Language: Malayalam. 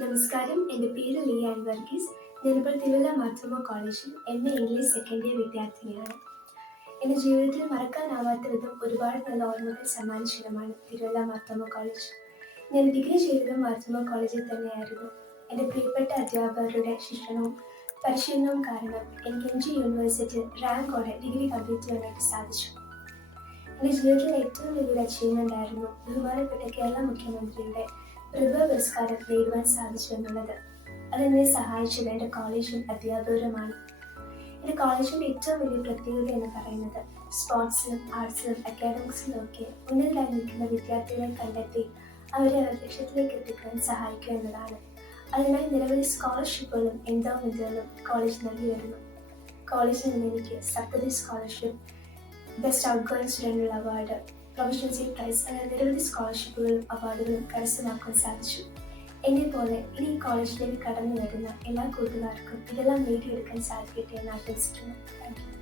നമസ്കാരം, എൻ്റെ പേര് ലിയാൻ വർഗീസ്. ഞാനിപ്പോൾ തിരുവല്ല മാർത്തോമ കോളേജിൽ എം.എ. ഇംഗ്ലീഷ് സെക്കൻഡ് ഇയർ വിദ്യാർത്ഥിനിയാണ്. എൻ്റെ ജീവിതത്തിൽ മറക്കാനാവാത്ത വിധം ഒരുപാട് നല്ല ഓർമ്മകൾ സമ്മാനിച്ചിടമാണ് തിരുവല്ല മാർത്തോമ കോളേജ്. ഞാൻ ഡിഗ്രി ചെയ്തതും മാർത്തോമ കോളേജിൽ തന്നെയായിരുന്നു. എൻ്റെ പ്രിയപ്പെട്ട അധ്യാപകരുടെ ശിക്ഷണവും പരിശീലനവും കാരണം എനിക്ക് എം ജി യൂണിവേഴ്സിറ്റിയിൽ റാങ്കോടെ ഡിഗ്രി കംപ്ലീറ്റ് ചെയ്യാനായിട്ട് സാധിച്ചു. എൻ്റെ ജീവിതത്തിലെ ഏറ്റവും വലിയൊരു അച്ചീവ്മെൻ്റ് ആയിരുന്നു ബഹുമാനപ്പെട്ട കേരള മുഖ്യമന്ത്രിയുടെ പ്രതിഭ പുരസ്കാരം നേടുവാൻ സാധിച്ചു എന്നുള്ളത്. അതെന്നെ സഹായിച്ചത് എൻ്റെ കോളേജും അധ്യാപകരുമാണ്. എൻ്റെ കോളേജിൻ്റെ ഏറ്റവും വലിയ പ്രത്യേകത എന്ന് പറയുന്നത് സ്പോർട്സിലും ആർട്സിലും അക്കാഡമിക്സിലും ഒക്കെ ഉന്നതരായി നിൽക്കുന്ന വിദ്യാർത്ഥികളെ കണ്ടെത്തി അവരെ അവരുടെ ലക്ഷ്യത്തിലേക്ക് എത്തിക്കാൻ സഹായിക്കുക എന്നതാണ്. അതിനായി നിരവധി സ്കോളർഷിപ്പുകളും എൻഡോമെന്റുകളും കോളേജ് നൽകി വരുന്നു. കോളേജിൽ നിന്ന് എനിക്ക് സപ്തതി scholarship, best out going student award, പ്രൊഫഷണൽസി പ്രൈസ് അങ്ങനെ നിരവധി സ്കോളർഷിപ്പുകളും അവാർഡുകളും കരസ്ഥമാക്കാൻ സാധിച്ചു. എന്നെപ്പോലെ ഇനി ഈ കോളേജിലേക്ക് കടന്നു വരുന്ന എല്ലാ കൂട്ടുകാർക്കും ഇതെല്ലാം നേടിയെടുക്കാൻ സാധിക്കട്ടെ എന്ന് ആശംസിക്കുന്നു. Thank you.